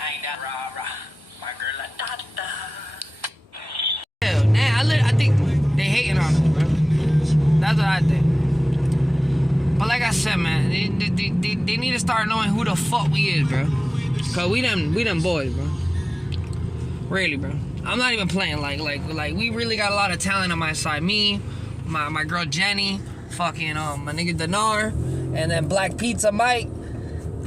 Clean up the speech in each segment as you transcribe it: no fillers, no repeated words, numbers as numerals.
ain't that rah-rah. My girl like da-da-da. Hell, damn, I think they hating on us, bro. That's what I think. But like I said, man, they need to start knowing who the fuck we is, bro. Cause we them boys, bro. Really, bro. I'm not even playing. Like we really got a lot of talent on my side. Me, my girl Jenny, fucking my nigga Dinar, and then Black Pizza Mike.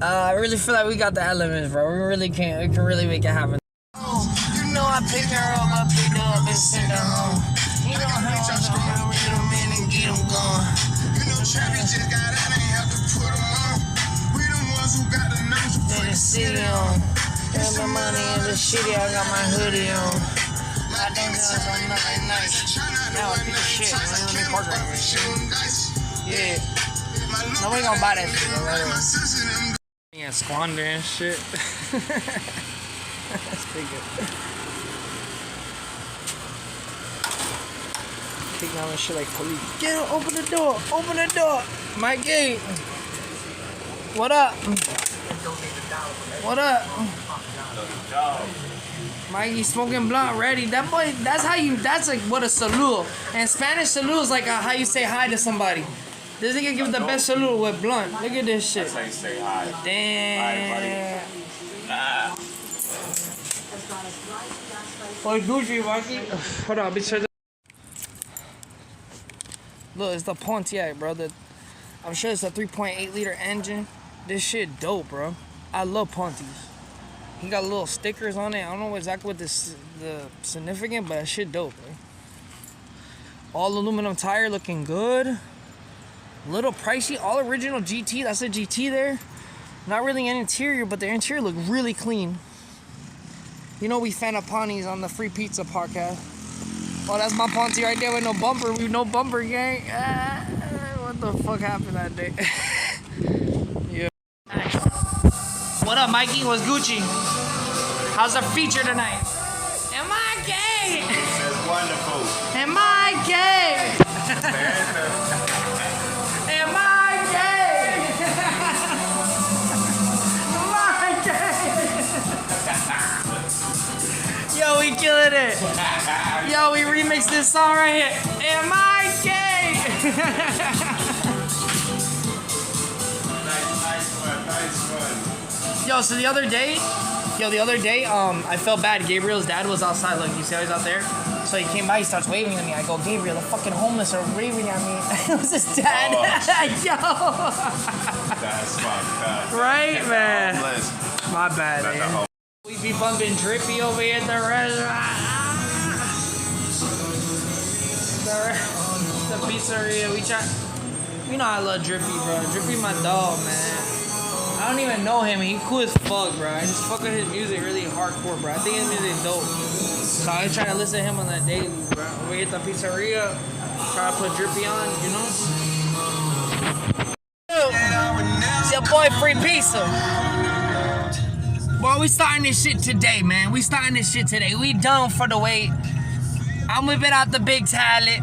I really feel like we got the elements, bro. We can really make it happen. Oh, you know I pick her up, I pick her up and send her home. You know how I read them in and get them gone. You know Chevy just got out, ain't have to put them on. We the ones who got the numbers to put the city on. There's my money in the city, I got my hoodie on. My things are nothing nice. Now I pick the shit, man. Let me park right here. Yeah. Nobody gonna buy that shit, bro. Yeah, squander and shit. That's pretty good. Taking out and shit like police. Get him, open the door, open the door. My gate. What up? What up? Mikey smoking blunt ready. That boy, that's like what a salute. And Spanish salute is like how you say hi to somebody. This nigga give the best salute with blunt. Look at this shit. That's how you say hi. Damn. Hi, Boy, Gucci, Mikey. Hold on, bitch. Look, it's the Pontiac, bro. I'm sure it's a 3.8 liter engine. This shit dope, bro. I love Ponti's. He got little stickers on it. I don't know exactly what the significant, but that shit dope, bro. All aluminum tire looking good. Little pricey, all original GT. That's a GT there. Not really an interior, but the interior look really clean. You know we fan of Ponti's on the Free Pizza podcast. Oh, that's my Ponti right there with no bumper. We no bumper, gang. What the fuck happened that day? Yeah. What up, Mikey? What's Gucci? How's the feature tonight? Am I gay? That's wonderful. Am I gay? Am I gay? Am I gay? Yo, we killing it. Yo, we remixed this song right here. Am I gay? Nice one. Yo, so the other day, I felt bad. Gabriel's dad was outside. Look, you see how he's out there? So he came by, he starts waving at me. I go, Gabriel, the fucking homeless are waving at me. It was his dad. Oh, Yo. That's fucked up. Right, man. Homeless. My bad, man. We be bumping Drippy over here at the restaurant. The pizzeria. We try. You know I love Drippy, bro. Drippy my dog, man. I don't even know him. He cool as fuck, bro. I just fuck with his music really hardcore, bro. I think his music is dope. So I was trying to listen to him on that daily, bro. We hit the pizzeria, try to put Drippy on, you know? It's your boy Free Pizza. Boy, we starting this shit today, man. We starting this shit today. We done for the wait. I'm whipping out the big talent.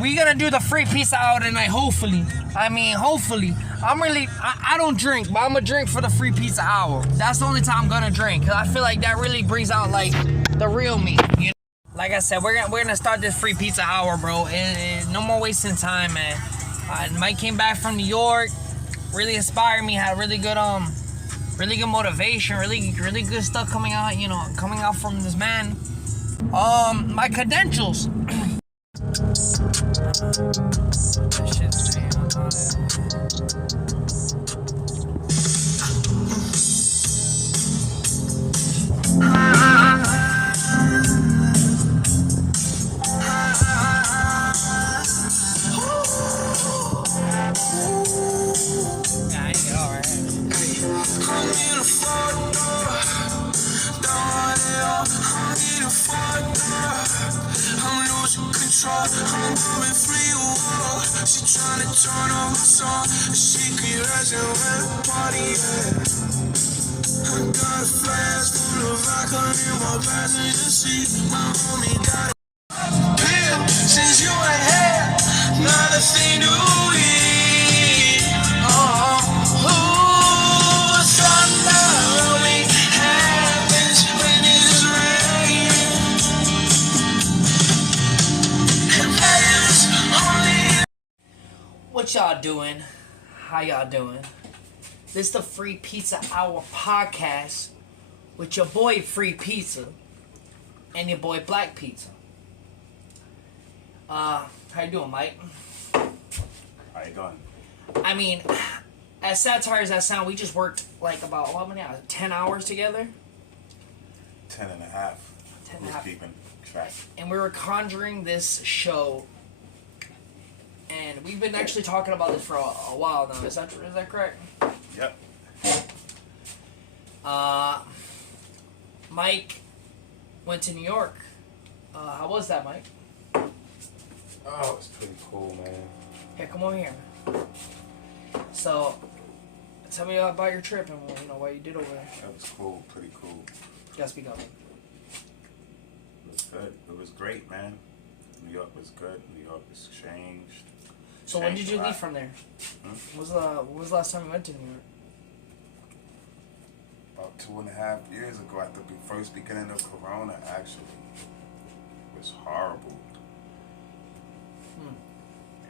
We gonna do the Free Pizza hour tonight, hopefully. Hopefully. I don't drink, but I'm gonna drink for the Free Pizza hour. That's the only time I'm gonna drink, cause I feel like that really brings out like the real me, you know? Like I said, we're gonna start this Free Pizza hour, bro. No more wasting time, man. Mike came back from New York, really inspired me, had really good motivation, really good stuff coming out, you know, coming out from this man. My credentials. That shit's staying on it. I'm moving free, whoa. She tryna turn on my song. She keep rising when the party, yeah. I got a flask full of vodka in my passenger seat. My homie got a pill since you ain't had nothing to eat. Oh, ooh, something we had. y'all doing? How y'all doing? This is the Free Pizza Hour podcast with your boy Free Pizza and your boy Black Pizza. How you doing, Mike? How you doing? I mean, as satire as that sound, we just worked like about, how many hours? 10 hours together? 10 and a half. 10 and a Who's half. keeping track? And we were conjuring this show. And we've been actually talking about this for a while now. Is that correct? Yep. Mike went to New York. How was that, Mike? Oh, it's pretty cool, man. Here, come over here. So, tell me about your trip and what you did over there. That was cool, pretty cool. You gotta speak up. It was good. It was great, man. New York was good. New York was changed. So when did Changed you a lot. leave from there? Hmm? When was the last time you went to New York? About 2.5 years ago, at the first beginning of Corona, actually. It was horrible.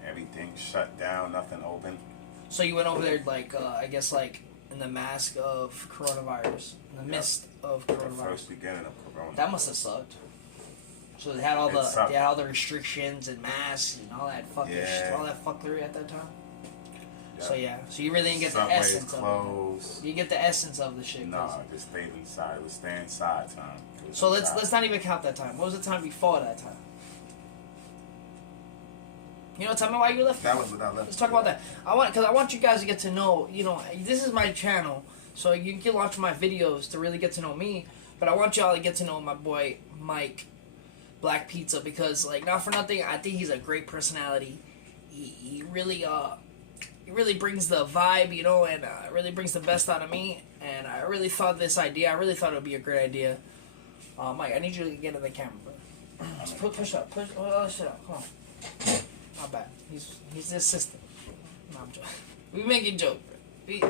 Everything shut down, nothing open. So you went over there I guess in the mask of coronavirus, in the midst of The coronavirus. first beginning of Corona. That must have sucked. So they had all It sucked. the restrictions and masks and all that fucking all that fuckery at that time. Yeah. So you really didn't get Subways the essence closed. of it. You get the essence of the shit. No, I just stayed inside. It was stay inside time. It was So inside. let's not even count that time. What was the time before that time? Tell me why you left. That was what I left. Let's talk about that. I want you guys to get to know. This is my channel, so you can watch my videos to really get to know me. But I want y'all to get to know my boy Mike, Black Pizza, because not for nothing, I think he's a great personality. He really brings the vibe, and really brings the best out of me. And I really thought this idea. I really thought it would be a great idea. Mike, I need you to get in the camera, bro. Push up. Push. Oh, shit up. Come on. Not bad. He's the assistant. No, I'm joking. We making joke, bro.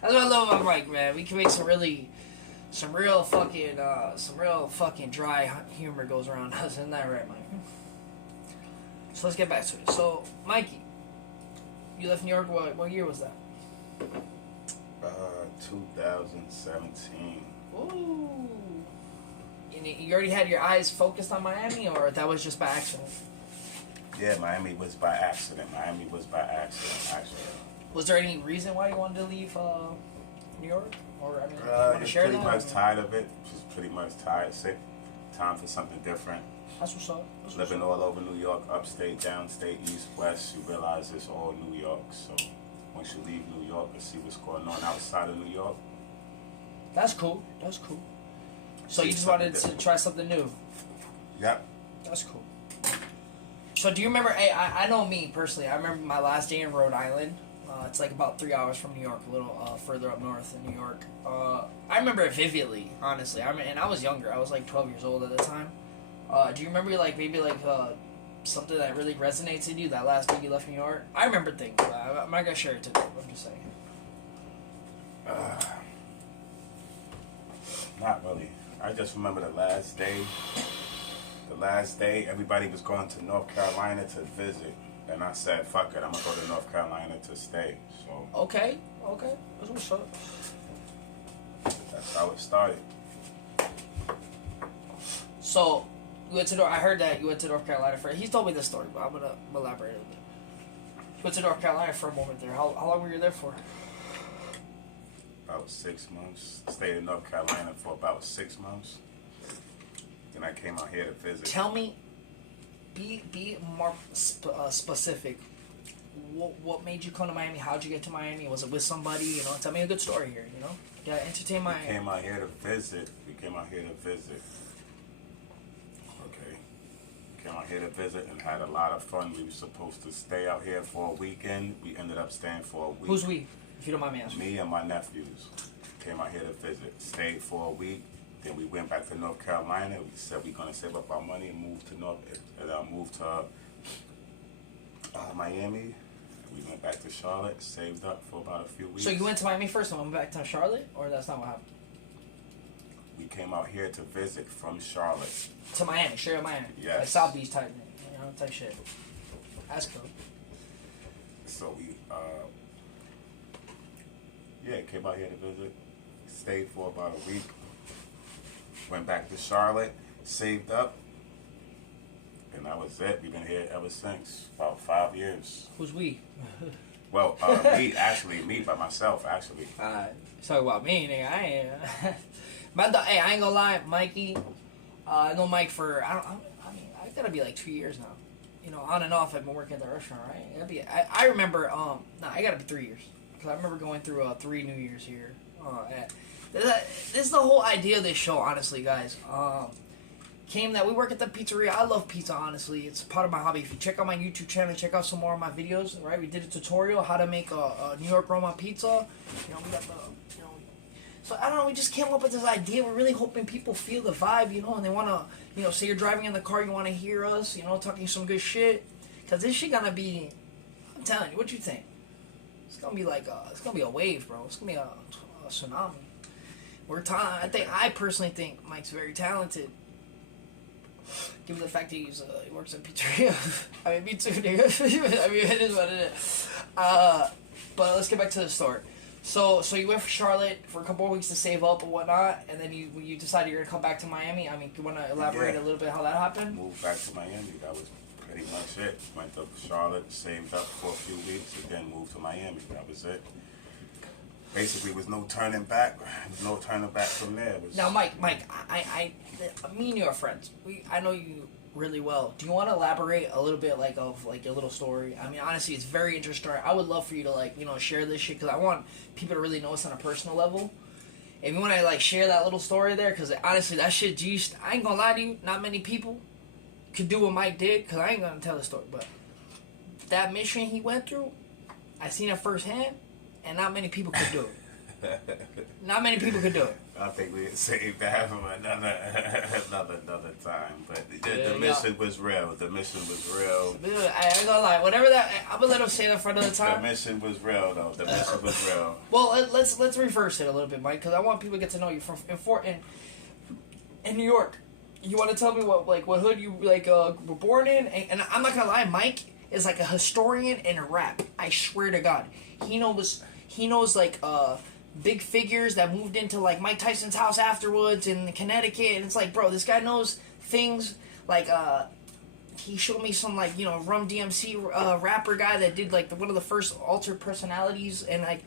That's what I love about Mike, man. We can make some real fucking dry humor goes around us. Isn't that right, Mike? So let's get back to it. So, Mikey, you left New York. What year was that? 2017. Ooh. You already had your eyes focused on Miami, or that was just by accident? Yeah, Miami was by accident. Actually. Was there any reason why you wanted to leave New York? Or you want to Just share pretty that? much tired of it. Just pretty much tired, sick. Time for something different. That's what's up. Living all over New York, upstate, downstate, east, west, you realize it's all New York. So once you leave New York and see what's going on outside of New York. That's cool. So you just something wanted to different. try something new. Yep. That's cool. So do you remember? Hey, I know me personally. I remember my last day in Rhode Island. It's about 3 hours from New York, a little further up north in New York. I remember it vividly, honestly. And I was younger. I was 12 years old at the time. Do you remember maybe something that really resonates in you that last day you left New York? I remember things. But I'm not gonna share it today. I'm just saying. Not really. I just remember the last day. The last day, everybody was going to North Carolina to visit. And I said, fuck it, I'm going to go to North Carolina to stay. So Okay. That's what's up. that's how it started. So, I heard that you went to North Carolina for. He's told me this story, but I'm gonna elaborate a little bit. You went to North Carolina for a moment there. How long were you there for? About 6 months. Stayed in North Carolina for about 6 months. Then I came out here to visit. Tell me, be more specific. What made you come to Miami? How'd you get to Miami? Was it with somebody? Tell me a good story here. Yeah, entertain my. We came out here to visit. Okay. We came out here to visit and had a lot of fun. We were supposed to stay out here for a weekend. We ended up staying for a week. Who's we? If you don't mind me asking. Me and my nephews came out here to visit. Stayed for a week. Then we went back to North Carolina. We said we're gonna save up our money and move to Miami. We went back to Charlotte. Saved up for about a few weeks. So you went to Miami first and went back to Charlotte, or that's not what happened? We came out here to visit from Charlotte. To Miami, straight to Miami. Yes. Like South Beach type, type shit. That's cool. So we, came out here to visit. Stayed for about a week. Went back to Charlotte, saved up, and that was it. We've been here ever since, about 5 years. Who's we? Well, me by myself, actually. Talk about me, nigga. I ain't. But hey, I ain't gonna lie, Mikey. I know Mike for I mean, I gotta be like 2 years now. You know, on and off, I've been working at the restaurant, right? I remember. I gotta be 3 years because I remember going through 3 New Years here. This is the whole idea of this show, honestly, guys. Came that we work at the pizzeria. I love pizza, honestly. It's part of my hobby. If you check out my YouTube channel, check out some more of my videos, right? We did a tutorial how to make a New York Roma pizza. You know, we got the, you know. So, I don't know, we just came up with this idea. We're really hoping people feel the vibe, you know, and they want to, you know, say you're driving in the car, you want to hear us, you know, talking some good shit. Because this shit gonna be, I'm telling you, what you think? It's gonna be like, it's gonna be a wave, bro. It's gonna be a tsunami. I personally think Mike's very talented. Given the fact that he works at pizzeria. I mean, me too, nigga. I mean, it is what it is. But let's get back to the story. So you went for Charlotte for a couple of weeks to save up and whatnot, and then you decided you're going to come back to Miami. I mean, you want to elaborate a little bit how that happened? Moved back to Miami. That was pretty much it. Went to Charlotte, saved up for a few weeks, and then moved to Miami. That was it. Basically, was no turning back. No turning back from there. Now, Mike, I me and you are friends. I know you really well. Do you want to elaborate a little bit, of your little story? I mean, honestly, it's very interesting. I would love for you to, share this shit, because I want people to really know us on a personal level. If you want to, share that little story there, because honestly, that shit, geez, I ain't gonna lie to you, not many people could do what Mike did, because I ain't gonna tell the story, but that mission he went through, I seen it firsthand. And not many people could do it. Not many people could do it. I think we'd save that for another time. But the mission was real. The mission was real. Dude, I ain't gonna lie. Whatever that, I'm gonna let him say that for another time. The mission was real, though. The mission was real. Well, let's reverse it a little bit, Mike, because I want people to get to know you from in New York. You want to tell me what hood you were born in? And I'm not gonna lie, Mike is like a historian in rap. I swear to God, he knows big figures that moved into Mike Tyson's house afterwards in Connecticut, and it's bro, this guy knows things he showed me some Rum DMC rapper guy that did one of the first altered personalities, and I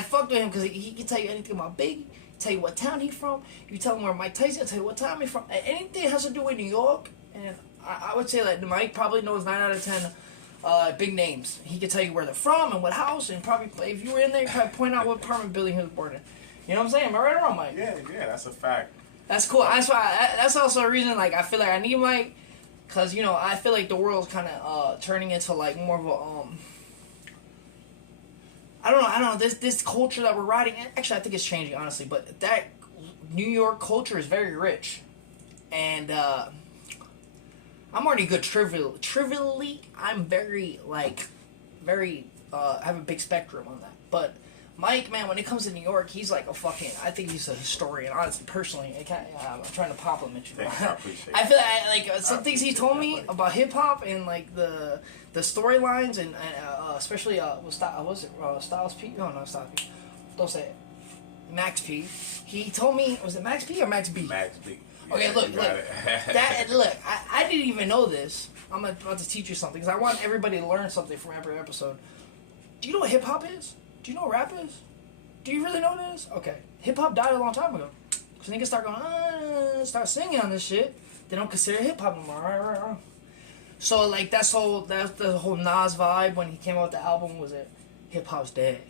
fucked with him because he can tell you anything about Big, tell you what town he's from, you tell him where Mike Tyson, tell you what town he's from, anything that has to do with New York, and I would say that Mike probably knows 9 out of 10 big names. He could tell you where they're from and what house, and probably if you were in there, probably point out what apartment building he was born in. You know what I'm saying? Am I right or wrong, Mike? Yeah, that's a fact. That's cool. That's why. That's also a reason. I feel like I need Mike, cause I feel like the world's kind of turning into more of a I don't know. This culture that we're riding. Actually, I think it's changing, honestly. But that New York culture is very rich, and I'm already good trivially. I'm very have a big spectrum on that. But Mike, man, when it comes to New York, he's like a fucking, I think he's a historian, honestly, personally. I'm trying to compliment you. Thanks, I appreciate I feel like some things he told me about hip-hop and the storylines and especially, Styles P? No, Styles P. Don't say it. Max P. He told me, was it Max P or Max B? Max B. Okay, look. I didn't even know this. I'm about to teach you something because I want everybody to learn something from every episode. Do you know what hip hop is? Do you know what rap is? Do you really know what it is? Okay, hip hop died a long time ago. Cause niggas start going, start singing on this shit. They don't consider hip hop no more. Right. So that's the whole Nas vibe when he came out with the album. Was it hip hop's dead?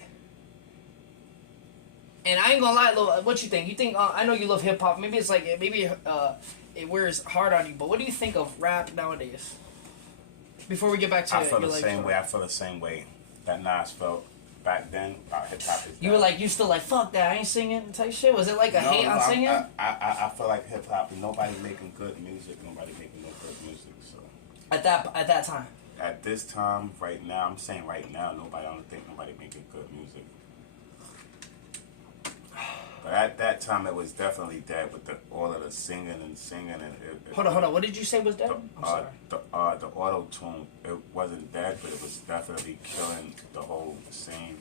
And I ain't gonna lie, Lil, what you think? You think, I know you love hip-hop, maybe it's it wears hard on you, but what do you think of rap nowadays? Before we get back to I feel the same way. I feel the same way that Nas felt back then about hip-hop. You were you still fuck that, I ain't singing type shit? Was it a hate on singing? I feel like hip-hop, nobody making good music, nobody making no good music, so. At that time? At this time, right now, I'm saying right now, I don't think nobody making good music. But at that time, it was definitely dead with all of the singing and Hold on. What did you say was dead? I'm sorry. The auto tune, it wasn't dead, but it was definitely killing the whole scene.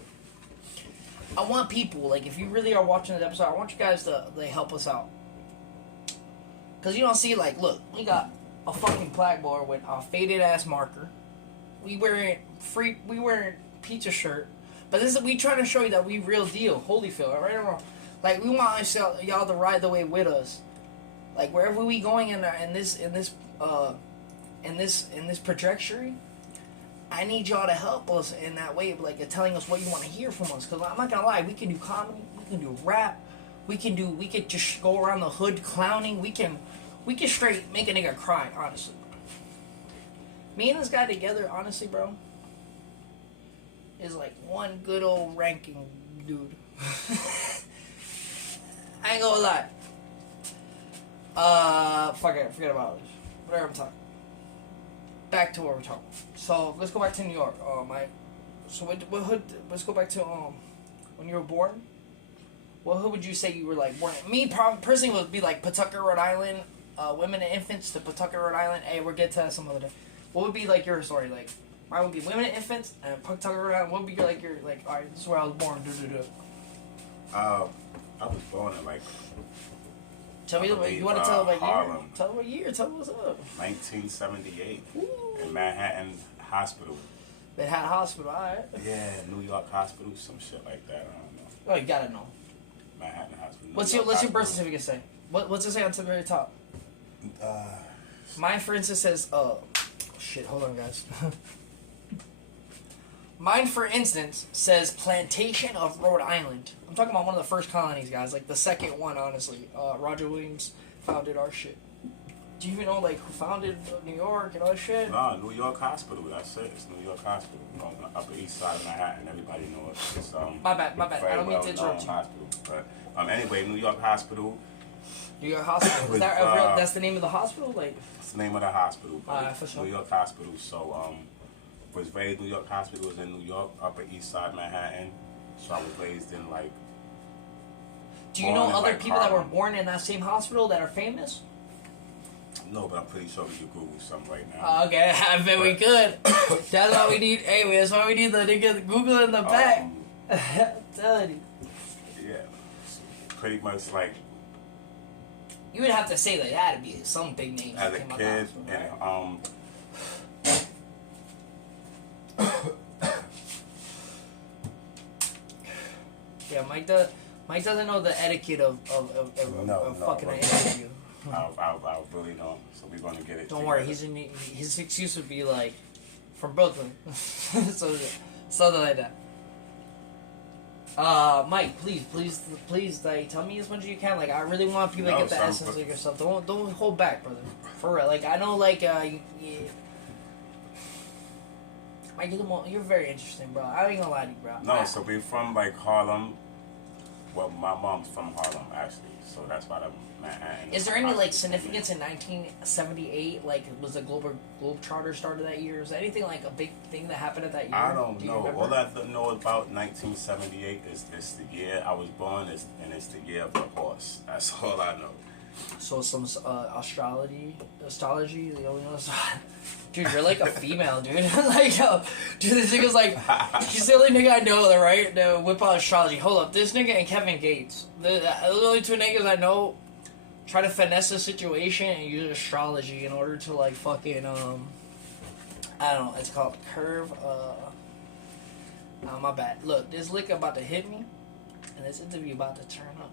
I want people, like, if you really are watching this episode, I want you guys to help us out. Because you don't see, like, look, we got a fucking blackboard with a faded ass marker. We wearing pizza shirt. But this is, we trying to show you that we real deal. Holyfield, right or wrong? Like, we want y'all to ride the way with us. Like, wherever we going in this trajectory, I need y'all to help us in that way, like telling us what you want to hear from us. Cause I'm not gonna lie, we can do comedy, we can do rap, we could just go around the hood clowning. We can straight make a nigga cry, honestly. Me and this guy together, honestly, bro, is like one good old ranking dude. I ain't gonna lie. Forget about this. Whatever I'm talking. Back to what we're talking. So let's go back to New York. So what hood? Let's go back to when you were born. What hood would you say you were like born in? Me personally would be like Pawtucket, Rhode Island. Women and infants to Pawtucket, Rhode Island. Hey, we'll get to that some other day. What would be like your story? Like mine would be women and infants and Pawtucket, Rhode Island. What would be your all right? This is where I was born. I was born in like. Tell me what you want to tell about Harlem. year. Tell me what year. Tell me what's up. 1978 Ooh. in Manhattan Hospital. They had a hospital, alright. Yeah, New York Hospital, some shit like that. I don't know. Oh, you gotta know. Manhattan Hospital. What's your birth certificate say? What's it say on the very top? Mine, for instance, says shit. Hold on, guys. Mine, for instance, says Plantation of Rhode Island. I'm talking about one of the first colonies, guys. Like the second one, honestly. Roger Williams founded our shit. Do you even know like who founded New York and all that shit? No, New York Hospital. That's it. It's New York Hospital on the Upper East Side of Manhattan. Everybody knows it. It's My bad. I don't mean to interrupt you. Hospital. But anyway, New York Hospital. New York Hospital. Is that a real? That's the name of the hospital, like. It's the name of the hospital. For sure. New York Hospital. So was raised New York Hospital was in New York, Upper East Side Manhattan. So I was raised in like. Do you know other like people Harlem. that were born in that same hospital that are famous? No, but I'm pretty sure we could Google something right now. Okay, I bet we could. That's why we need. Hey, that's why we need the nigga Google in the back. I'm telling you. Yeah, pretty much like. You would have to say that it had to be some big name. As a kid, and yeah, Mike doesn't know the etiquette of fucking an interview. I really don't. So we're gonna get it. Don't worry, his excuse would be like from Brooklyn, so something like that. Mike, please, like, tell me as much as you can. Like, I really want people to get the essence of yourself. Don't hold back, brother. For real. Like, I know, like, Mike, you're very interesting, bro. I ain't gonna lie to you, bro. No, so we're from like Harlem. Well, my mom's from Harlem, actually. So that's why I'm Manhattan. Is there any like significance in 1978? Like, was the Globetrotter started that year? Is there anything like a big thing that happened at that year? I don't know. All I know about 1978 is it's the year I was born, and it's the year of the horse. That's all I know. So some astrology. The only one. Dude, you're like a female, dude. Like, yo, dude, this nigga's like, he's the only nigga I know that whip out astrology. Hold up, this nigga and Kevin Gates, the only two niggas I know try to finesse the situation and use astrology in order to like fucking I don't know. It's called curve. My bad. Look, this lick about to hit me, and this interview about to turn up.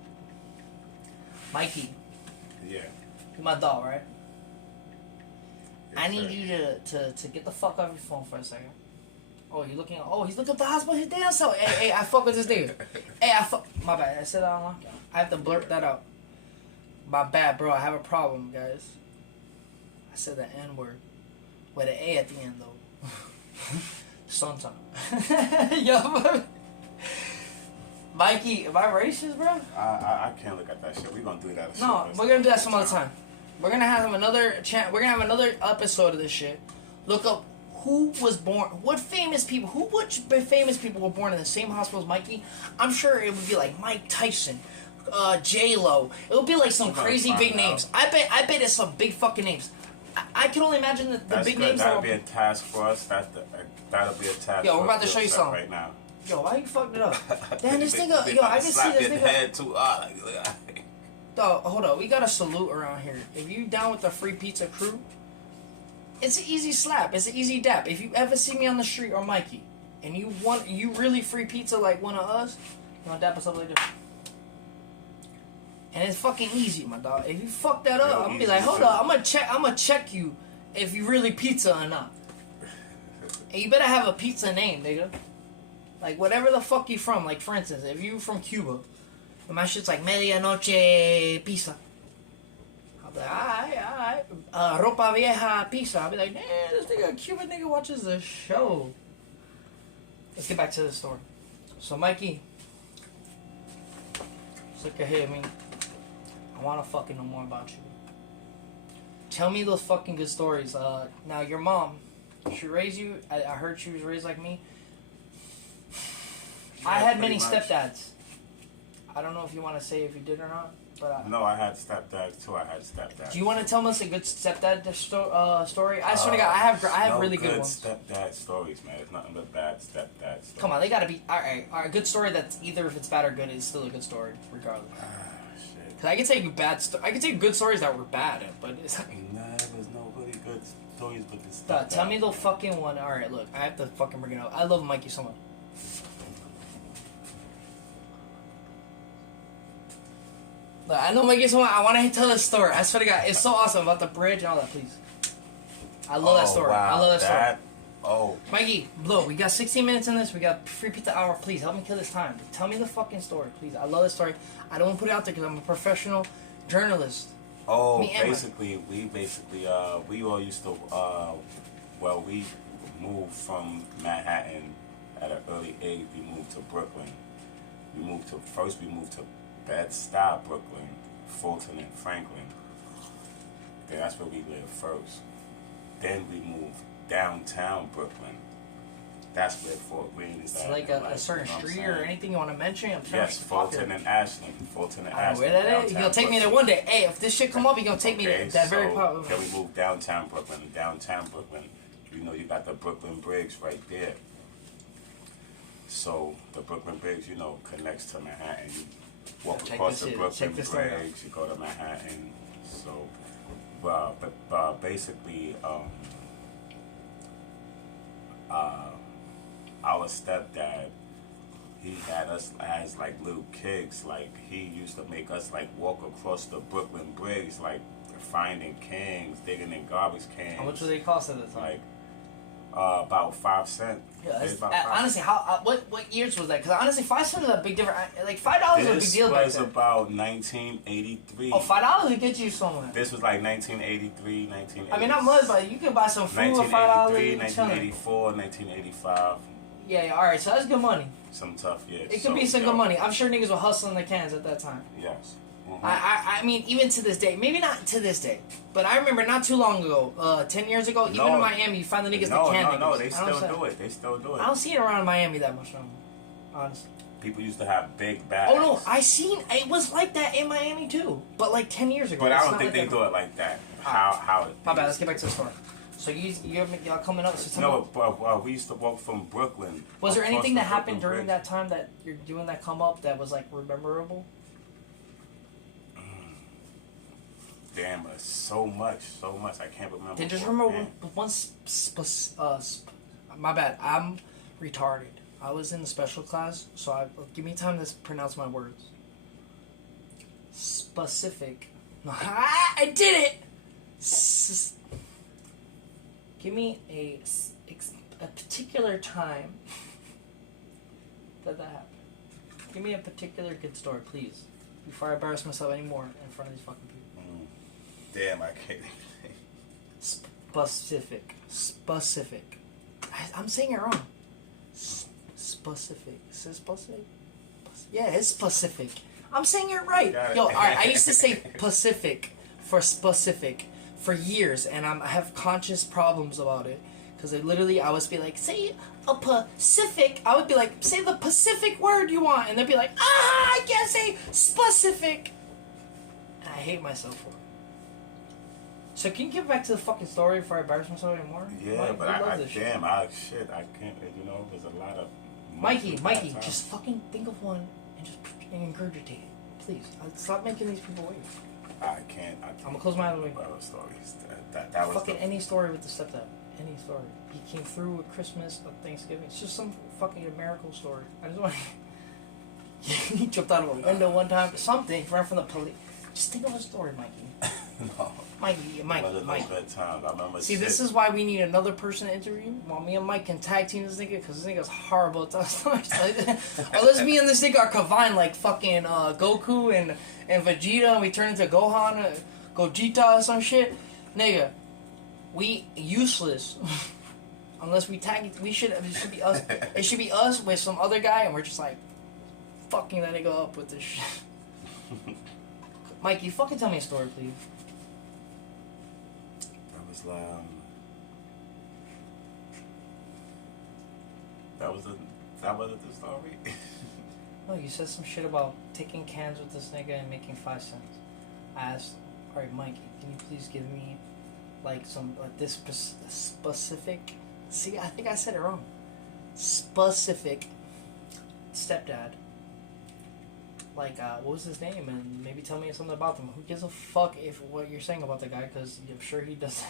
Mikey. Yeah. You're my dog, right? Yes, I need sir. you to get the fuck off your phone for a second. Oh, he's looking at the hospital, his damn self. Hey, I fuck with this nigga. My bad, I said I don't like it. I have to blurt that out. My bad, bro, I have a problem, guys. I said the N-word. With an A at the end, though. Sometime. Yo, Mikey, am I racist, bro? I can't look at that shit. We're gonna do that. No, we're gonna do that some other time. We're gonna have another We're gonna have another episode of this shit. Look up who was born. Which famous people were born in the same hospital as Mikey? I'm sure it would be like Mike Tyson, J-Lo. It'll be like some We're gonna crazy find big out. names. I bet it's some big fucking names. I can only imagine the That's big good. names. That'll be a task for us. That'll be a task. Yo, we're for about to us show you set something. right now. Yo, why you fucked it up? Damn, this They- nigga. they Yo, about I to can see slap this your nigga. head too hard. Dog, hold up. We got a salute around here. If you down with the free pizza crew, it's an easy slap. It's an easy dap. If you ever see me on the street or Mikey, and you really free pizza like one of us, you wanna dap us up like this. And it's fucking easy, my dog. If you fuck that up, Real I'm gonna be easy like, hold too. up, I'm gonna check you if you really pizza or not. And you better have a pizza name, nigga. Like whatever the fuck you from. Like for instance, if you from Cuba, and my shit's like Medianoche Pizza. I'll be like, alright. Ropa Vieja Pizza. I'll be like, man, this nigga, a Cuban nigga watches the show. Let's get back to the story. So Mikey, just look ahead of me. I wanna fucking know more about you. Tell me those fucking good stories. Now your mom, she raised you. I heard she was raised like me. I had many pretty much. stepdads. I don't know if you want to say if you did or not, but No, I had stepdads too. I had stepdads. do you want to tell us a good stepdad story? I swear to God, I have no really good ones. stepdad stories, man. It's nothing but bad stepdad stories. Come on, they gotta be all right. Good story that's either if it's bad or good, it's still a good story regardless. Ah, shit. Cause I can tell you I can tell you good stories that were bad, but it's like. Nah, there's no really good stories with this Duh, stepdad. tell me the fucking one. All right, look, I have to fucking bring it up. I love Mikey so much. Look, I know Mikey so much. I want to tell this story. I swear to God, it's so awesome about the bridge and all that. Please, I love that story. Wow, I love that story. Oh, Mikey, look, we got 16 minutes in this. We got free pizza hour. Please help me kill this time. Tell me the fucking story, please. I love this story. I don't want to put it out there because I'm a professional journalist. oh. Me and Basically, we all used to. Well, we moved from Manhattan at an early age. We moved to Brooklyn. We moved to Bed-Stuy, Brooklyn, Fulton, and Franklin. Then that's where we lived first. Then we moved downtown Brooklyn. That's where Fort Greene is It's at. like a certain you know what I'm street or saying? anything you want to mention. I'm trying Yes, to Fulton and Ashland. Fulton and I don't know Ashland. where that is. You're downtown gonna take me there Brooklyn. one day. Hey, if this shit come up, you're gonna take me there. Okay, That very so popular. then we moved downtown Brooklyn. Downtown Brooklyn, you know, you got the Brooklyn Bridge right there. So the Brooklyn Bridge, you know, connects to Manhattan. You walk Check across this the shit. Brooklyn Check this story out. Bridge, you go to Manhattan. So, basically, our stepdad, he had us as like little kids. Like he used to make us like walk across the Brooklyn Bridge, like finding cans, digging in garbage cans. How much would they cost at the time? Like about 5 cents. Yeah, It's it's, about 5 honestly, what years was that? Because honestly, 5 cents is a big difference. Like $5 is a big This deal back was then. about 1983. Oh, $5 to get you somewhere. This was like 1983, 1980. I mean, not much, but you can buy some food for $5. 1983, 1984, 1985. Yeah, all right. So that's good money. Some tough years. It could be some good money. I'm sure niggas were hustling the cans at that time. Yes. Mhm. I mean, even to this day, maybe not to this day, but I remember not too long ago, 10 years ago, even in Miami, you find the niggas that can niggas. No, they I don't still say- do it. They still do it. I don't see it around Miami that much no more, honestly. People used to have big bags. Oh no, it was like that in Miami too, but like 10 years ago. But I It's don't not think like they that do no it like that. Alright. How? My bad. Let's get back to the story. So y'all coming up? So No, but we used to walk from Brooklyn. was there across anything the that happened Brooklyn during Bridge. that time that you're doing that come up that was like memorable? Damn, so much. I can't remember. Then just what, remember man. one. My bad. I'm retarded. I was in the special class, so give me time to pronounce my words. Specific. No, I did it. Give me a particular time that happened. Give me a particular good story, please, before I embarrass myself anymore in front of these fucking people. Damn, I can't. Specific. I'm saying it wrong. Specific. Is it specific? Yeah, it's specific. I'm saying it right. Got it. Yo, alright, I used to say Pacific for specific for years, and I have conscious problems about it. Because literally, I would be like, say a Pacific. I would be like, say the Pacific word you want. And they'd be like, I can't say specific. And I hate myself for it. So can you get back to the fucking story before I embarrass myself anymore? Yeah, but I this shit. damn, I can't, you know, there's a lot of... Mikey, just fucking think of one and just ingurgitate it. Please. Stop making these people wait. I can't. I'm gonna close my eyes and wait. Stories. That was fucking any story with the stepdad. Any story. He came through at Christmas or Thanksgiving. It's just some fucking miracle story. I just want to... He jumped out of a window one time. Something. Ran from the police. Just think of a story, Mikey. No. Mikey. Good time. I remember. See, this is why we need another person to interview. While me and Mike can tag team this nigga, because this nigga's horrible at telling stories. Unless me and this nigga are combined like fucking Goku and Vegeta, and we turn into Gohan, Gogeta or some shit. Nigga, we useless. Unless we tag, it should be us. It should be us with some other guy, and we're just like fucking that nigga up with this shit. Mike, you fucking tell me a story, please. That wasn't the story. No, you said some shit about taking cans with this nigga and making 5 cents. I asked, alright, Mike, can you please give me like some this specific? See, I think I said it wrong. Specific stepdad. Like, what was his name? And maybe tell me something about them. Who gives a fuck if what you're saying about the guy? Because I'm sure he does.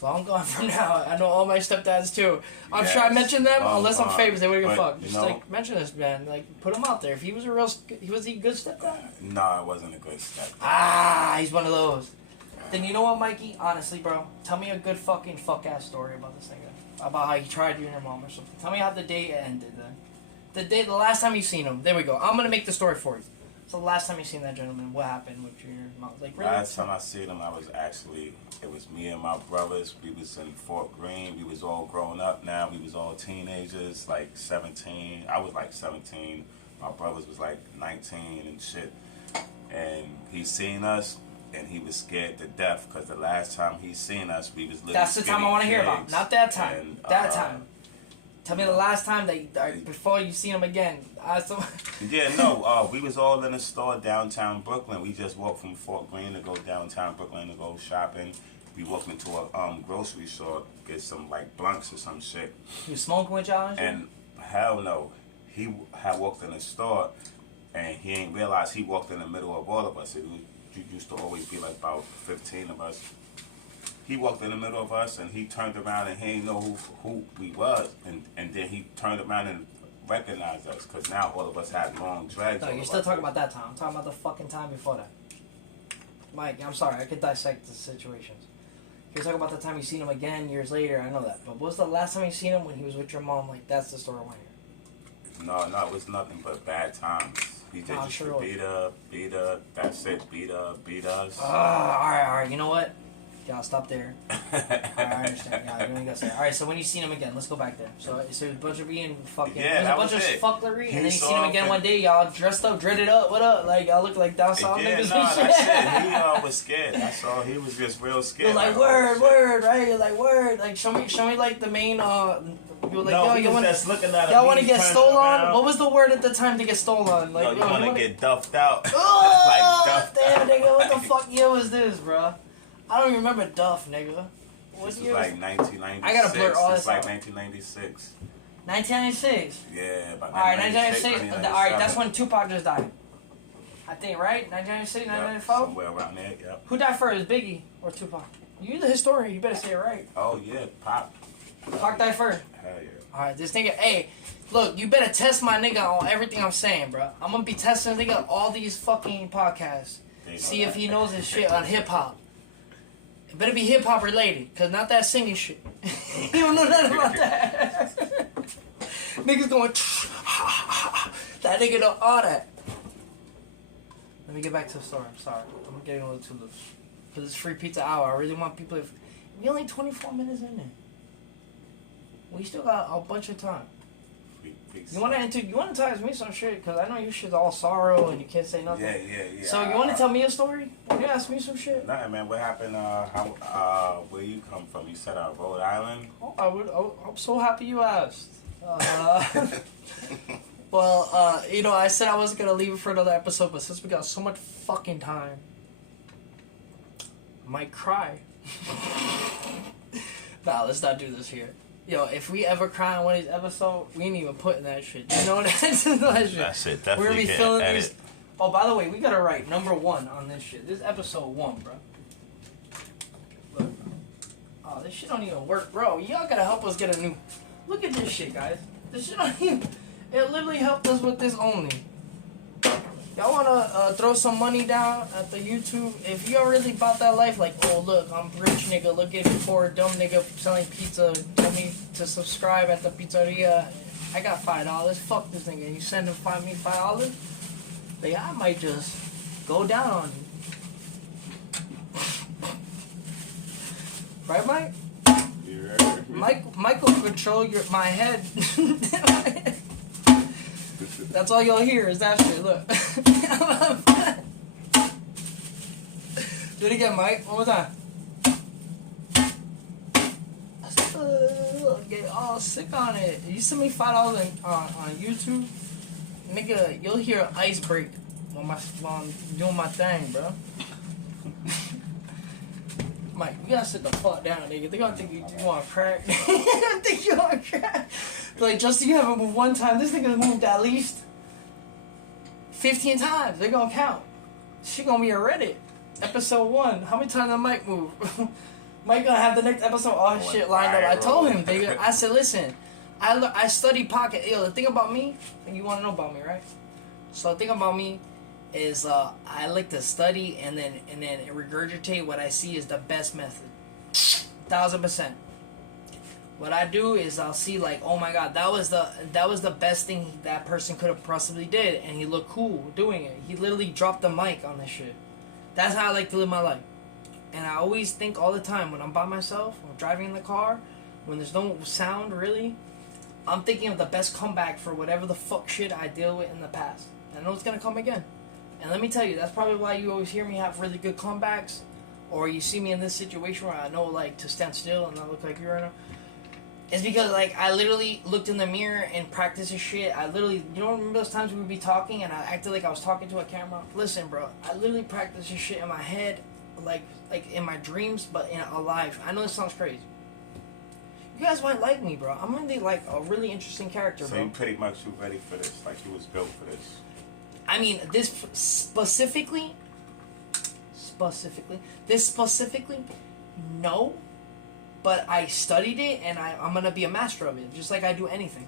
Long gone from now. I know all my stepdads too. I'm sure I mentioned them. Unless I'm famous, they wouldn't give a fuck. Just like mention this man. Like put him out there. If he was a real, was he a good stepdad? No, I wasn't a good stepdad. He's one of those. Then you know what, Mikey? Honestly, bro, tell me a good fucking fuck ass story about this nigga. About how he tried you and your mom or something. Tell me how the date ended then. The last time you seen him. There we go. I'm gonna make the story for you. So the last time you seen that gentleman, what happened with your mom? Like really? Last time I seen him, it was me and my brothers. We was in Fort Greene. We was all grown up now. We was all teenagers, like 17. I was like 17. My brothers was like 19 and shit. And he seen us, and he was scared to death because the last time he seen us, we was living. That's the time I want to hear about. Not that time. And, that time. Tell me the last time that before you seen him again. Yeah, no. We was all in a store downtown Brooklyn. We just walked from Fort Greene to go downtown Brooklyn to go shopping. We walked into a grocery store, get some like blunts or some shit. You smoking with y'all? And hell no, he had walked in the store, and he ain't realized he walked in the middle of all of us. It used to always be like about 15 of us. He walked in the middle of us, and he turned around, and he didn't know who we was, and then he turned around and recognized us, because now all of us had long dreads. No, you're still talking about that time. I'm talking about the fucking time before that. Mike, I'm sorry, I could dissect the situations. You're talking about the time you seen him again years later, I know that. But what was the last time you seen him when he was with your mom? Like, that's the story I want to hear. No, it was nothing but bad times. He just beat her, that's it, beat us. Alright, you know what? Y'all stop there. Alright, I understand. Yeah, you gotta say. Alright, so when you seen him again, let's go back there. So it was a bunch of being fucking. Yeah, it was a bunch of fucklery, and then you seen him again one day. Y'all dressed up, dreaded up. What up? Like y'all look like down south niggas. That's it. He was scared. I saw he was just real scared. You're like word, right? You're like word. Like show me like the main. You were like, no, yo, just looking at y'all want to get stolen? What was the word at the time to get stolen? Like, you want to get duffed out. Oh, like duffed damn, nigga, what the fuck year was this, bro? I don't even remember Duff, nigga. This was like 1996. I gotta blur all this out. It's like 1996. 1996? Yeah, about 1996. Alright, that's when Tupac just died. I think, right? 1996, 1994? Somewhere around there, yep. Who died first, Biggie or Tupac? You're the historian, you better say it right. Oh, yeah, Pac. Pac died first? Hell yeah. Alright, this nigga, hey, look, you better test my nigga on everything I'm saying, bro. I'm gonna be testing this nigga all these fucking podcasts. See if he knows his shit on hip-hop. It better be hip-hop related, cause not that singing shit. You don't know nothing about that. Niggas going, that nigga know all that. Let me get back to the story, I'm sorry. I'm getting a little too loose. Cause it's free pizza hour, I really want people we only 24 minutes in there. We still got a bunch of time. Peace. You want to tell me some shit? Because I know you shit's all sorrow and you can't say nothing. Yeah. So you want to tell me a story? You ask me some shit? Nothing, man. What happened? Where you come from? You said Rhode Island? Oh, I'm so happy you asked. Well, you know, I said I wasn't going to leave it for another episode, but since we got so much fucking time, I might cry. Nah, let's not do this here. Yo, if we ever cry on one of these episodes, we ain't even putting that shit. You know what that's that shit. That's it. We're gonna Definitely be filling edit. these. Oh, by the way, we gotta write number 1 on this shit. This is episode 1, bro. Look. Oh, this shit don't even work, bro. Y'all gotta help us get a new. Look at this shit, guys. This shit don't even. It literally helped us with this only. Y'all wanna throw some money down at the YouTube? If you're really about that life, like, oh look, I'm rich nigga, look at poor dumb nigga selling pizza, tell me to subscribe at the pizzeria. I got $5. Fuck this nigga. You send him me $5? Like, I might just go down on you. Right, Mike? Yeah. Michael control my head. That's all you'll hear is that shit. Look. Do it again, Mike. One more time. Get all sick on it. You send me $5 on YouTube, nigga. You'll hear an ice break while I'm doing my thing, bro. Mike, you gotta sit the fuck down, nigga. They gonna think you want to crack. They gonna think you want to crack. Like, Justin, you haven't moved one time. This nigga moved at least 15 times. They gonna count. She gonna be a Reddit. Episode 1. How many times did Mike move? Mike gonna have the next episode all his shit lined up. I told him, nigga. I said, listen, I study pocket. Yo, the thing about me, you wanna know about me, right? So the thing about me is I like to study and then regurgitate what I see is the best method. 1000%. What I do is I'll see like, oh my god, that was the best thing that person could have possibly did, and he looked cool doing it. He literally dropped the mic on this shit. That's how I like to live my life. And I always think all the time when I'm by myself, when I'm driving in the car, when there's no sound really, I'm thinking of the best comeback for whatever the fuck shit I deal with in the past. I know it's gonna come again. And let me tell you, that's probably why you always hear me have really good comebacks, or you see me in this situation where I know like to stand still and not look like you right now. It's because like I literally looked in the mirror and practiced this shit. I literally, you don't remember those times we would be talking and I acted like I was talking to a camera? Listen, bro, I literally practiced this shit in my head, like in my dreams, but in alive. I know this sounds crazy. You guys might like me, bro. I'm really like a really interesting character, So bro. you pretty much you ready for this? Like you was built for this? I mean, this specifically, no. But I studied it, and I'm going to be a master of it, just like I do anything.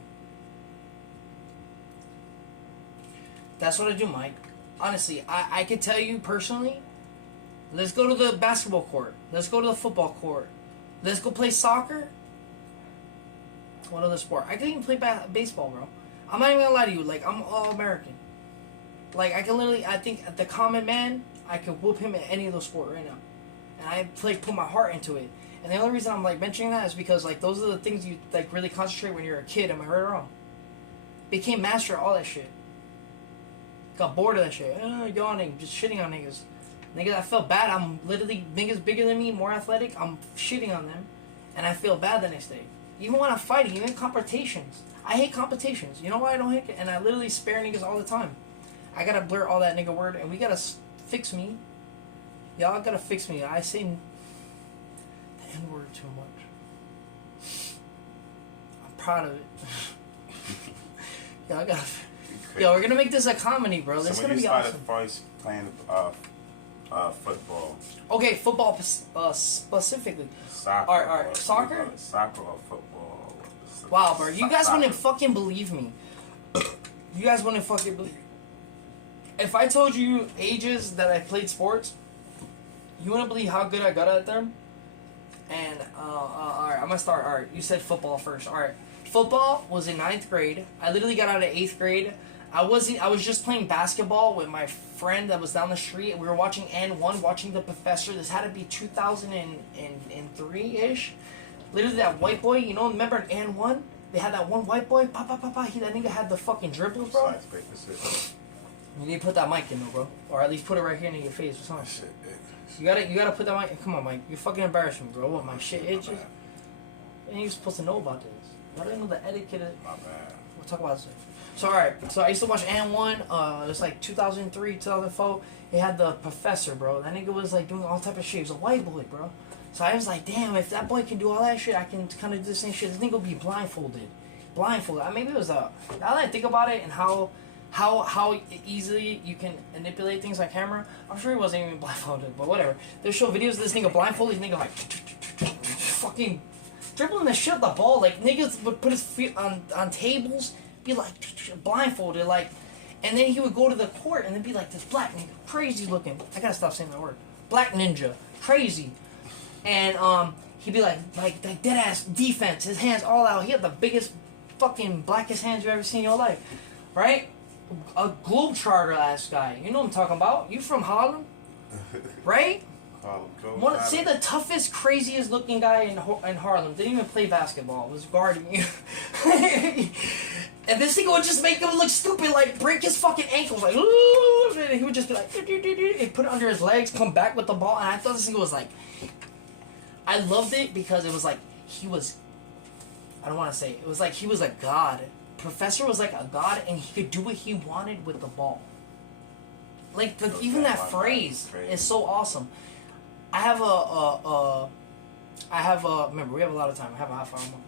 That's what I do, Mike. Honestly, I can tell you personally, let's go to the basketball court. Let's go to the football court. Let's go play soccer. What other sport? I can even play baseball, bro. I'm not even going to lie to you. Like, I'm all-American. Like, I can literally, I think, the common man, I can whoop him in any of those sports right now. And I, like, put my heart into it. And the only reason I'm like mentioning that is because like those are the things you like really concentrate when you're a kid. Am I right or wrong? Became master of all that shit. Got bored of that shit. Yawning, just shitting on niggas. Niggas, I feel bad. I'm literally niggas bigger than me, more athletic. I'm shitting on them, and I feel bad the next day. Even when I'm fighting, even competitions. I hate competitions. You know why I don't hate it? And I literally spare niggas all the time. I gotta blur all that nigga word, and we gotta fix me. Y'all gotta fix me. I say N-word too much. I'm proud of it. Yo, we're gonna make this a comedy, bro. This is gonna be awesome. First playing football. Okay, football specifically. Soccer. Alright, soccer? Soccer or football. Wow, bro. You guys wouldn't fucking believe me. You guys wouldn't fucking believe. If I told you ages that I played sports, you wouldn't believe how good I got at them. And, alright, I'm gonna start. Alright, you said football first. Alright. Football was in 9th grade. I literally got out of 8th grade. I was just playing basketball with my friend that was down the street. We were watching N1, watching The Professor. This had to be 2003-ish. Literally that white boy, you know, remember N1? they had that one white boy, that nigga had the fucking dribbles, bro. Besides, break this shit. You need to put that mic in though, bro. Or at least put it right here in your face or something. Shit, You gotta put that mic. Come on, Mike. You're fucking embarrassing me, bro. What, my shit itches? And you're supposed to know about this. Why don't you know the etiquette? my bad. We'll talk about this. So alright, so I used to watch N1. It was like 2003, 2004. It had the professor, bro. That nigga was like doing all type of shit. He was a white boy, bro. So I was like, damn, if that boy can do all that shit, I can kind of do the same shit. This nigga would be blindfolded. Maybe it was now that I think about it and how easily you can manipulate things on camera, I'm sure he wasn't even blindfolded, but whatever. They show videos of this nigga blindfolded, this nigga like fucking dribbling the shit with the ball. Like niggas would put his feet on tables, be like blindfolded, like, and then he would go to the court and then be like this black nigga, crazy looking. I gotta stop saying that word. Black ninja, crazy, and he'd be like dead ass defense. His hands all out. He had the biggest fucking blackest hands you ever seen in your life, right? A globetrotter ass guy. You know what I'm talking about. You from Harlem, right? Say the toughest, craziest looking guy in Harlem. Didn't even play basketball. Was guarding you. And this thing would just make him look stupid, like break his fucking ankles, like ooh, and he would just be like, and put it under his legs, come back with the ball, and I thought this thing was like, I loved it because it was like he was, I don't want to say it was like he was a god. Professor was like a god, and he could do what he wanted with the ball. Like even that phrase is so awesome. I have remember, we have a lot of time. I have a half hour more.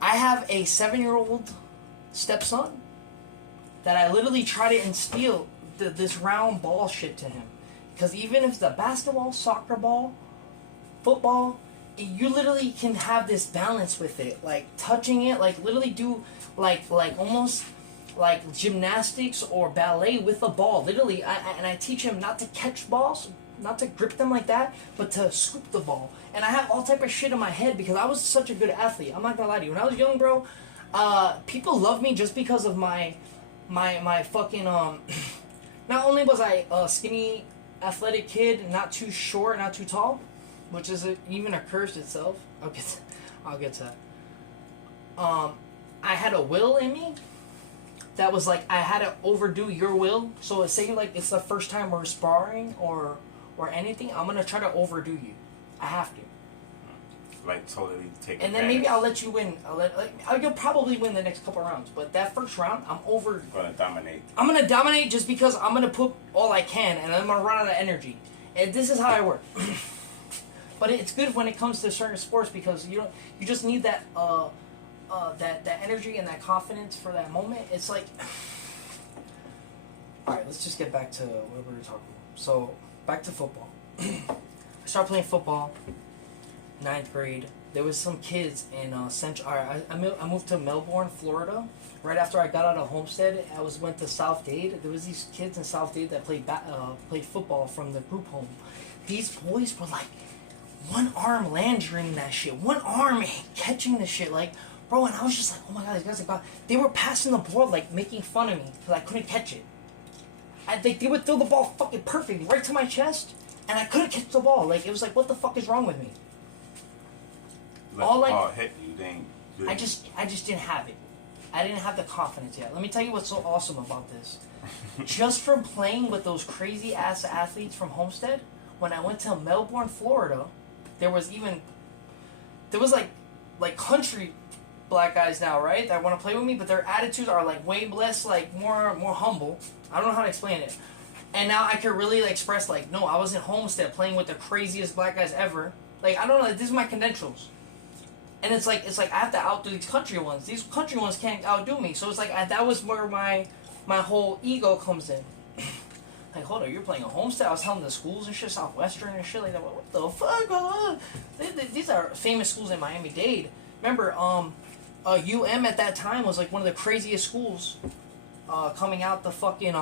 I have a 7-year-old stepson that I literally try to instill this round ball shit to him. Because even if it's a basketball, soccer ball, football, you literally can have this balance with it. Like touching it, like literally do like almost like gymnastics or ballet with a ball. Literally, I teach him not to catch balls, not to grip them like that, but to scoop the ball. And I have all type of shit in my head because I was such a good athlete. I'm not gonna lie to you. When I was young, bro, people loved me just because of my fucking not only was I a skinny, athletic kid, not too short, not too tall, which is even a curse itself. I'll get to that. I had a will in me that was like I had to overdo your will. So it's saying like it's the first time we're sparring or anything, I'm gonna try to overdo you. I have to. Like totally take. And then maybe I'll let you win. You'll probably win the next couple rounds, but that first round, I'm gonna dominate. I'm gonna dominate just because I'm gonna put all I can, and I'm gonna run out of energy. And this is how I work. But it's good when it comes to certain sports because you just need that that energy and that confidence for that moment. It's like, all right, let's just get back to what we were talking about. So back to football. I started playing football, 9th grade. There was some kids in Central. I moved to Melbourne, Florida. Right after I got out of Homestead, went to South Dade. There was these kids in South Dade that played football from the group home. These boys were like one arm landering that shit, one arm catching the shit, like, bro. And I was just like, oh my god, these guys are god. They were passing the ball like making fun of me because I couldn't catch it. They would throw the ball fucking perfectly right to my chest, and I couldn't catch the ball. Like it was like, what the fuck is wrong with me? Let the ball hit you, I just didn't have it. I didn't have the confidence yet. Let me tell you what's so awesome about this. Just from playing with those crazy ass athletes from Homestead, when I went to Melbourne, Florida, there was like country black guys now, right? That want to play with me, but their attitudes are like way less, like more humble. I don't know how to explain it. And now I can really express like, no, I was in Homestead playing with the craziest black guys ever. Like I don't know, this is my credentials. And it's like I have to outdo these country ones. These country ones can't outdo me. So it's like that was where my whole ego comes in. Like, hold on, you're playing a Homestead? I was telling the schools and shit, Southwestern and shit like that. What the fuck? These are famous schools in Miami-Dade. Remember, UM at that time was like one of the craziest schools coming out the fucking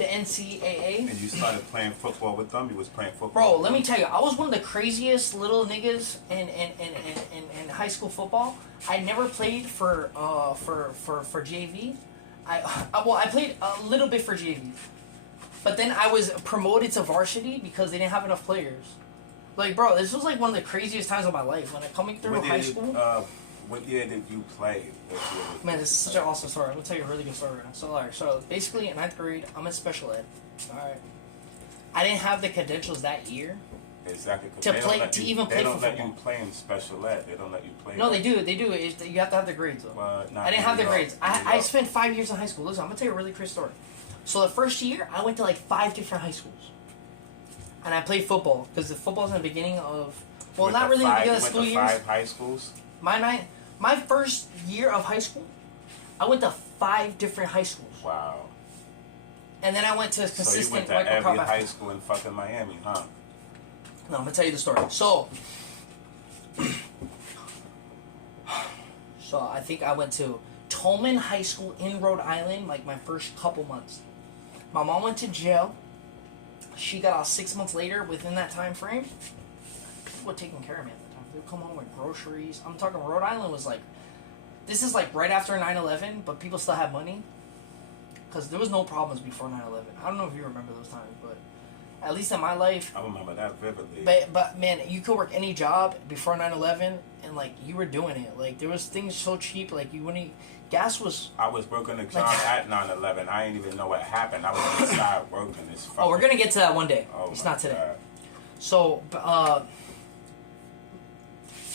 the NCAA. And you started playing football with them? You was playing football? Bro, let me tell you, I was one of the craziest little niggas in high school football. I never played for JV. I played a little bit for JV. But then I was promoted to varsity because they didn't have enough players. Like, bro, this was like one of the craziest times of my life. When I coming through high school. What year did you play? Man, this is such an awesome story. I'm gonna tell you a really good story right now. So, alright, so basically in 9th grade, I'm in special ed. Alright. I didn't have the credentials that year. Exactly. To play, to even play for football. They don't let you play in special ed. They don't let you play. No, they do. They do. You have to have the grades though. I didn't have the grades. I spent 5 years in high school. Listen, I'm gonna tell you a really crazy story. So the first year, I went to like 5 different high schools, and I played football because the football's in the beginning of. Well, not really in the beginning of school years. 5 high schools. My first year of high school, I went to 5 different high schools. Wow. And then I went to consistent. So you went to every high school in fucking Miami, huh? No, I'm gonna tell you the story. So I think I went to Tolman High School in Rhode Island, like my first couple months. My mom went to jail. She got out 6 months later. Within that time frame, people were taking care of me at the time. They would come home with groceries. I'm talking Rhode Island was like, this is like right after 9/11, but people still had money. Because there was no problems before 9/11. I don't know if you remember those times, but at least in my life. I remember that vividly. But man, you could work any job before 9/11, and like you were doing it. Like there was things so cheap, like you wouldn't. Gas was. I was working a job at 9/11. I didn't even know what happened. I was inside working this. Oh, we're gonna get to that one day. Oh, it's not today. God. So,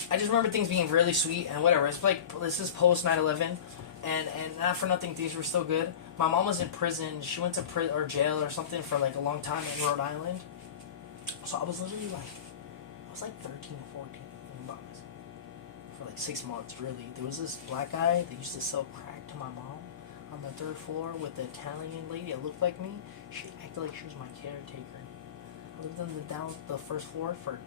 I just remember things being really sweet and whatever. It's like this is post 9/11, and not for nothing, things were still good. My mom was in prison. She went to prison or jail or something for like a long time in Rhode Island. So I was literally like, I was like 13 or 14 for like 6 months. Really, there was this black guy that used to sell crack to my mom on the 3rd floor with the Italian lady that looked like me. She acted like she was my caretaker. I lived on the 1st floor for.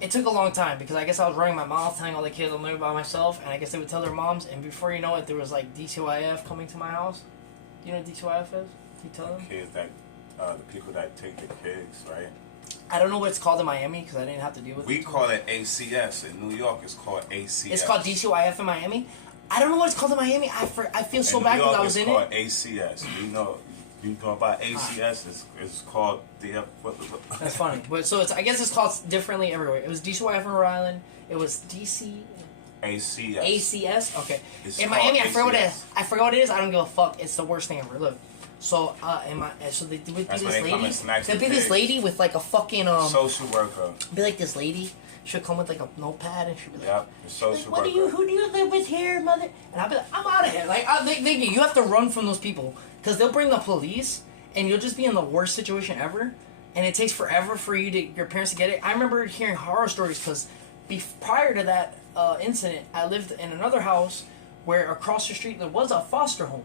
It took a long time because I guess I was running my mouth, telling all the kids I'm living by myself, and I guess they would tell their moms, and before you know it, there was like DCYF coming to my house. You know what DCYF is? You tell them? Kids that, the people that take the kids, right? I don't know what it's called in Miami because I didn't have to deal with it. We call it ACS. In New York, it's called ACS. It's called DCYF in Miami? I don't know what it's called in Miami. I feel so bad because I was in it. It's called ACS. You know about ACS? It's called the. That's funny. But so I guess it's called differently everywhere. It was DCYF in Rhode Island. It was DC. ACS. ACS. Okay. It's in Miami, I forgot what it is. ACS. I forgot what it is. I don't give a fuck. It's the worst thing ever. Look. So so there would be That's this when they come lady. and snatch There'd the be this pigs. lady with like a fucking social worker. Be like this lady. She'd come with like a notepad and she'd be like, Yep, the social like, worker. Who do you live with here, mother? And I'd be like, I'm out of here. Like, you have to run from those people because they'll bring the police and you'll just be in the worst situation ever. And it takes forever for your parents to get it. I remember hearing horror stories because prior to that incident, I lived in another house where across the street there was a foster home.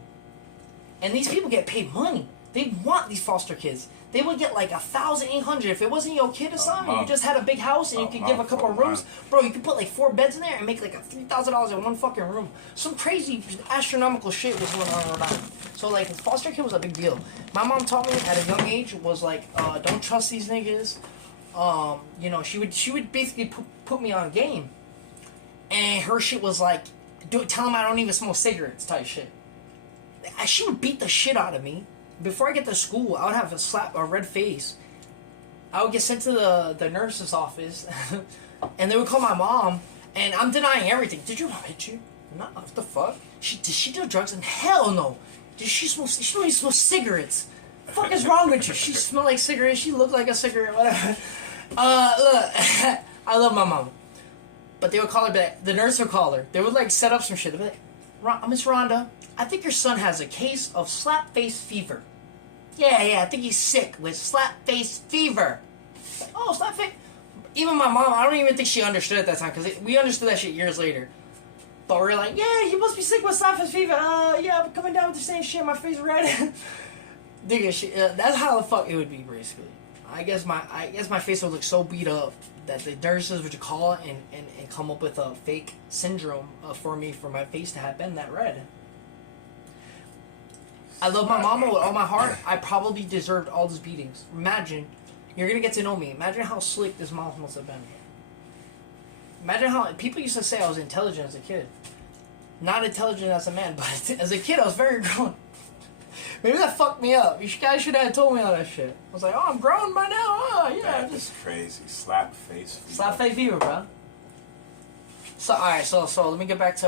And these people get paid money. They want these foster kids. They would get like $1,800 if it wasn't your kid or something. You just had a big house and you could give a couple of rooms, bro. You could put like 4 beds in there and make like $3,000 in one fucking room. Some crazy astronomical shit was going on in Rhode Island. So like foster kid was a big deal. My mom taught me at a young age was like, don't trust these niggas. You know, she would basically put me on game, and her shit was like, tell them I don't even smoke cigarettes type shit. She would beat the shit out of me. Before I get to school, I would have a red face. I would get sent to the nurse's office, and they would call my mom, and I'm denying everything. Did your mom hit you? No, what the fuck? Did she do drugs? And hell no. Did she smoke? She don't even smoke cigarettes. The fuck is wrong with you? She smelled like cigarettes. She looked like a cigarette. Whatever. Look, I love my mom, but they would call her back. The nurse would call her. They would like set up some shit. They'd be like, Miss Rhonda, I think your son has a case of slap face fever. Yeah, I think he's sick with slap face fever. Oh, slap face. Even my mom, I don't even think she understood at that time because we understood that shit years later. But we were like, yeah, you must be sick with slap face fever. Yeah, I'm coming down with the same shit. My face red. Nigga, that's how the fuck it would be basically. I guess my face would look so beat up that the nurses would call and come up with a fake syndrome for me for my face to have been that red. I love my mama with all my heart. I probably deserved all those beatings. Imagine, you're gonna get to know me. Imagine how slick this mouth must have been. Imagine how people used to say I was intelligent as a kid. Not intelligent as a man, but as a kid I was very grown. Maybe that fucked me up. You guys should have told me all that shit. I was like, oh, I'm grown by now. Oh, yeah. That is crazy. Slap face fever. Slap face fever, bro. So, alright, so let me get back to,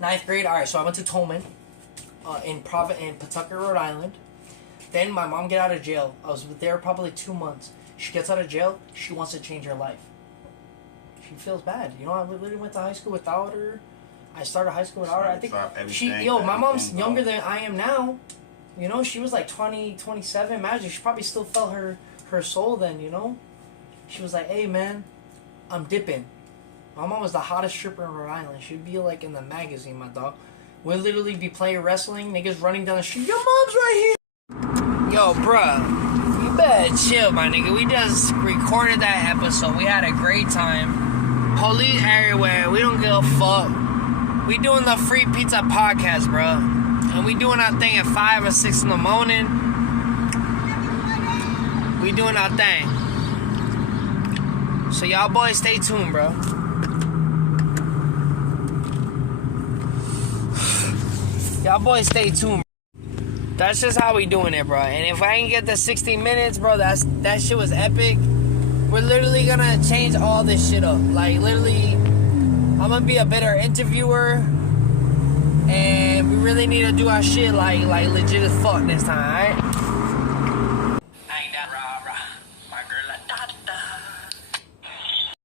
9th grade. Alright, so I went to Tolman, in Pawtucket, Rhode Island. Then my mom get out of jail. I was there probably 2 months. She gets out of jail. She wants to change her life. She feels bad. You know, I literally went to high school without her. I started high school without her. I think my mom's younger than I am now. You know, she was like 20, 27. Imagine, she probably still felt her soul then, you know? She was like, hey, man, I'm dipping. My mom was the hottest stripper in Rhode Island. She'd be like in the magazine, my dog. We'd literally be playing wrestling. Niggas running down the street. Your mom's right here. Yo, bruh. You better chill, my nigga. We just recorded that episode. We had a great time. Police everywhere. We don't give a fuck. We doing the Free Pizza podcast, bro. And we doing our thing at 5 or 6 in the morning. We doing our thing. So y'all boys stay tuned, bro. Y'all boys stay tuned. That's just how we doing it, bro. And if I ain't get the 60 minutes, bro, that shit was epic. We're literally gonna change all this shit up. Like, literally, I'm gonna be a better interviewer. And we really need to do our shit like legit as fuck this time, alright?